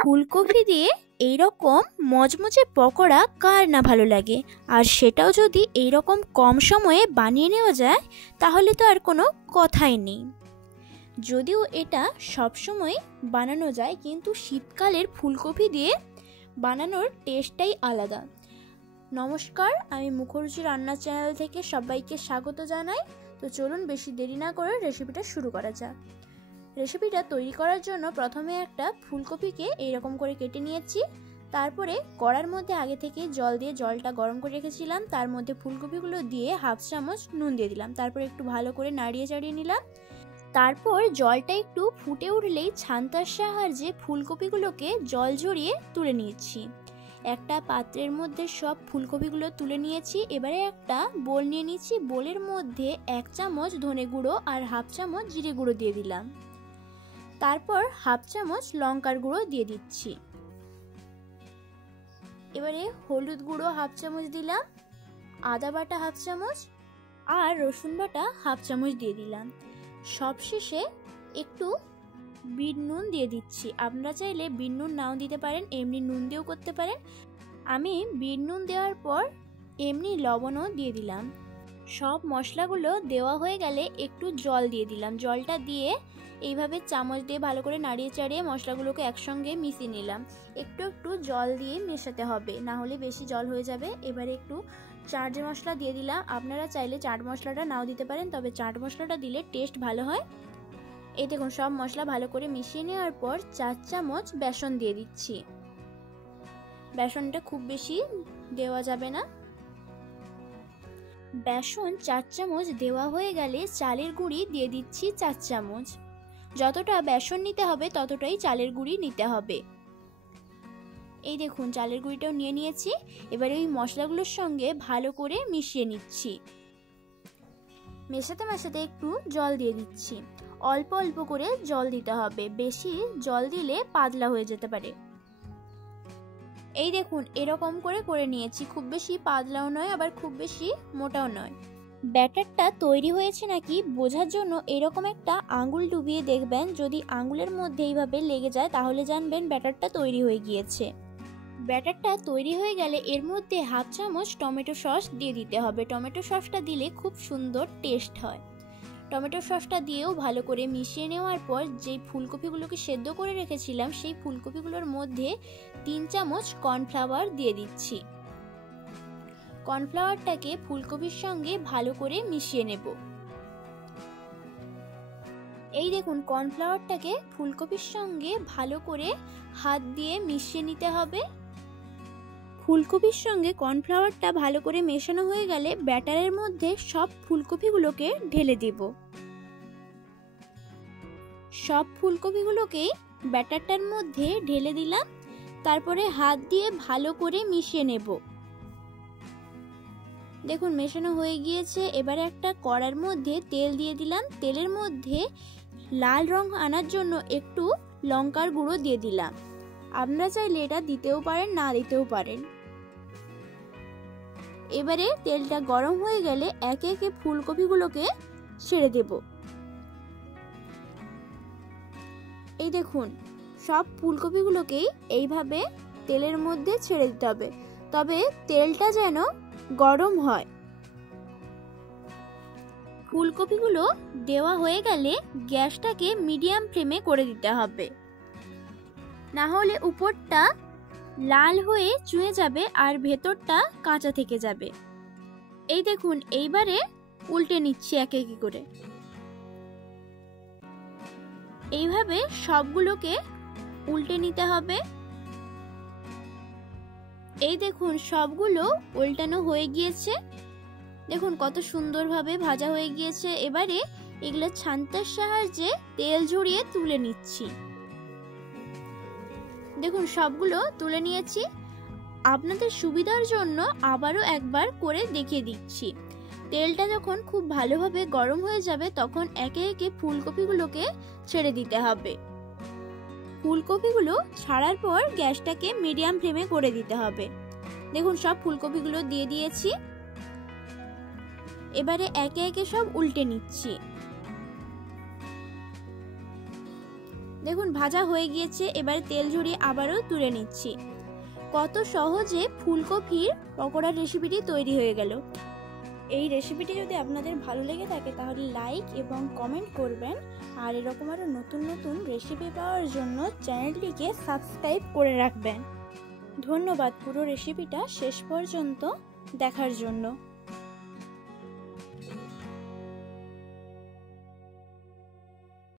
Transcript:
ফুলকপি দিয়ে এইরকম মচমচে পকোড়া কার না ভালো লাগে, আর সেটাও যদি এইরকম কম সময়ে বানিয়ে নেওয়া যায় তাহলে তো আর কোনো কথাই নেই। যদিও এটা সবসময় বানানো যায়, কিন্তু শীতকালের ফুলকপি দিয়ে বানানোর টেস্টটাই আলাদা। নমস্কার, আমি মুখর্জি রান্না চ্যানেল থেকে সবাইকে স্বাগত জানাই। তো চলুন বেশি দেরি না করে রেসিপিটা শুরু করা যাক। রেসিপিটা তৈরি করার জন্য প্রথমে একটা ফুলকপিকে এইরকম করে কেটে নিয়েছি। তারপরে কড়ার মধ্যে আগে থেকে জল দিয়ে জলটা গরম করে রেখেছিলাম, তার মধ্যে ফুলকপিগুলো দিয়ে হাফ চামচ নুন দিয়ে দিলাম। তারপর একটু ভালো করে নাড়িয়ে চাড়িয়ে নিলাম। তারপর জলটা একটু ফুটে উঠলেই ছান্তার সাহায্যে ফুলকপিগুলোকে জল ঝরিয়ে তুলে নিয়েছি। একটা পাত্রের মধ্যে সব ফুলকপিগুলো তুলে নিয়েছি। এবারে একটা বোল নিয়ে নিচ্ছি। বোলের মধ্যে 1 চামচ ধনে গুঁড়ো আর হাফ চামচ জিরে গুঁড়ো দিয়ে দিলাম। তারপর হাফ চামচ লঙ্কার গুঁড়ো দিয়ে দিচ্ছি। এবারে হলুদ গুঁড়ো হাফ চামচ দিলাম, আদা বাটা হাফ চামচ আর রসুন বাটা হাফ চামচ দিয়ে দিলাম। সবশেষে একটু বিট নুন দিয়ে দিচ্ছি। আপনারা চাইলে বিট নুন নাও দিতে পারেন, এমনি নুন দিয়েও করতে পারেন। আমি বিট নুন দেওয়ার পর এমনি লবণও দিয়ে দিলাম। সব মশলাগুলো দেওয়া হয়ে গেলে একটু জল দিয়ে দিলাম। জলটা দিয়ে এইভাবে চামচ দিয়ে ভালো করে নাড়িয়ে চাড়িয়ে মশলাগুলোকে একসঙ্গে মিশিয়ে নিলাম। একটু একটু জল দিয়ে মেশাতে হবে, না হলে বেশি জল হয়ে যাবে। এবারে একটু চাট মশলা দিয়ে দিলাম। আপনারা চাইলে চাট মশলাটা নাও দিতে পারেন, তবে চাট মশলাটা দিলে টেস্ট ভালো হয়। এই দেখুন, সব মশলা ভালো করে মিশিয়ে নেওয়ার পর 4 চামচ বেসন দিয়ে দিচ্ছি। বেসনটা খুব বেশি দেওয়া যাবে না। বেসন 4 চামচ দেওয়া হয়ে গেলে চালের গুঁড়ি দিয়ে দিচ্ছি 4 চামচ। যতটা বেসন নিতে হবে ততটাই চালের গুঁড়ি নিতে হবে। এই দেখুন, চালের গুঁড়িটাও নিয়ে নিয়েছি। এবারে ওই মশলাগুলোর সঙ্গে ভালো করে মিশিয়ে নিচ্ছি। মেশাতে মেশাতে একটু জল দিয়ে দিচ্ছি। অল্প অল্প করে জল দিতে হবে, বেশি জল দিলে পাতলা হয়ে যেতে পারে। এই দেখুন, এরকম করে করে নিয়েছি। খুব বেশি পাতলাও নয়, আবার খুব বেশি মোটাও নয়। ব্যাটারটা তৈরি হয়েছে নাকি বোঝার জন্য এরকম একটা আঙুল ডুবিয়ে দেখবেন। যদি আঙুলের মধ্যে এইভাবে লেগে যায় তাহলে জানবেন ব্যাটারটা তৈরি হয়ে গিয়েছে। ব্যাটারটা তৈরি হয়ে গেলে এর মধ্যে হাফ চামচ টমেটো সস দিয়ে দিতে হবে। টমেটো সসটা দিলে খুব সুন্দর টেস্ট হয়। টমেটো সসটা দিয়েও ভালো করে মিশিয়ে নেওয়ার পর যেই ফুলকপিগুলোকে সেদ্ধ করে রেখেছিলাম সেই ফুলকপিগুলোর মধ্যে 3 চামচ কর্নফ্লাওয়ার দিয়ে দিচ্ছি। কর্নফ্লাওয়ারটাকে ফুলকপির সঙ্গে ভালো করে মিশিয়ে নেব। এই দেখুন, কর্নফ্লাওয়ারটাকে ফুলকপির সঙ্গে ভালো করে হাত দিয়ে মিশিয়ে নিতে হবে। ফুলকপির সঙ্গে কর্নফ্লাওয়ারটা ভালো করে মেশানো হয়ে গেলে ব্যাটারের মধ্যে সব ফুলকপিগুলোকে ঢেলে দেব। সব ফুলকপিগুলোকে ব্যাটারটার মধ্যে ঢেলে দিলাম। তারপরে হাত দিয়ে ভালো করে মিশিয়ে নেব। দেখুন, মেশানো হয়ে গিয়েছে। এবারে একটা কড়ার মধ্যে তেল দিয়ে দিলাম। তেলের মধ্যে লাল রং আনার জন্য একটু লঙ্কার গুঁড়ো দিয়ে দিলাম। আপনারা চাইলে এটা দিতেও পারেন, না দিতেও পারেন। এবারে তেলটা গরম হয়ে গেলে একে একে ফুলকপিগুলোকে ছেড়ে দেব। এই দেখুন, সব ফুলকপিগুলোকেই এইভাবে তেলের মধ্যে ছেড়ে দিতে হবে, তবে তেলটা যেন গরম হয়। ফুলকপিগুলো দেওয়া হয়ে গেলে গ্যাসটাকে মিডিয়াম ফ্লেমে করে দিতে হবে, না হলে উপরটা লাল হয়ে চুঁয়ে যাবে আর ভেতরটা কাঁচা থেকে যাবে। এই দেখুন, এইবারে উল্টে নিচ্ছি একে একে করে। এইভাবে সবগুলোকে উল্টে নিতে হবে। এই দেখুন, সবগুলো উল্টানো হয়ে গিয়েছে। দেখুন কত সুন্দরভাবে ভাজা হয়ে গিয়েছে। এবারে এগুলো ছান্তার সাহায্যে তেল ঝরিয়ে তুলে নিচ্ছি। দেখুন, সবগুলো তুলে নিয়েছি। আপনাদের সুবিধার জন্য আবারও একবার করে দেখিয়ে দিচ্ছি। তেলটা যখন খুব ভালোভাবে গরম হয়ে যাবে তখন একে একে ফুলকপিগুলোকে ছেড়ে দিতে হবে। ফুলকপিগুলো ছাড়ার পর গ্যাসটাকে মিডিয়াম ফ্লেমে করে দিতে হবে। দেখুন, সব ফুলকপিগুলো দিয়ে দিয়েছি। এবারে একে একে সব উল্টে নিচ্ছি। দেখুন ভাজা হয়ে গিয়েছে, এবারে তেল ঝরিয়ে আবারও তুলে নিচ্ছি। কত সহজে ফুলকপির পকোড়ার রেসিপিটি তৈরি হয়ে গেল। এই রেসিপিটি যদি আপনাদের ভালো লেগে থাকে তাহলে লাইক এবং কমেন্ট করবেন, আর এরকম আরও নতুন নতুন রেসিপি পাওয়ার জন্য চ্যানেলটিকে সাবস্ক্রাইব করে রাখবেন। ধন্যবাদ পুরো রেসিপিটা শেষ পর্যন্ত দেখার জন্য।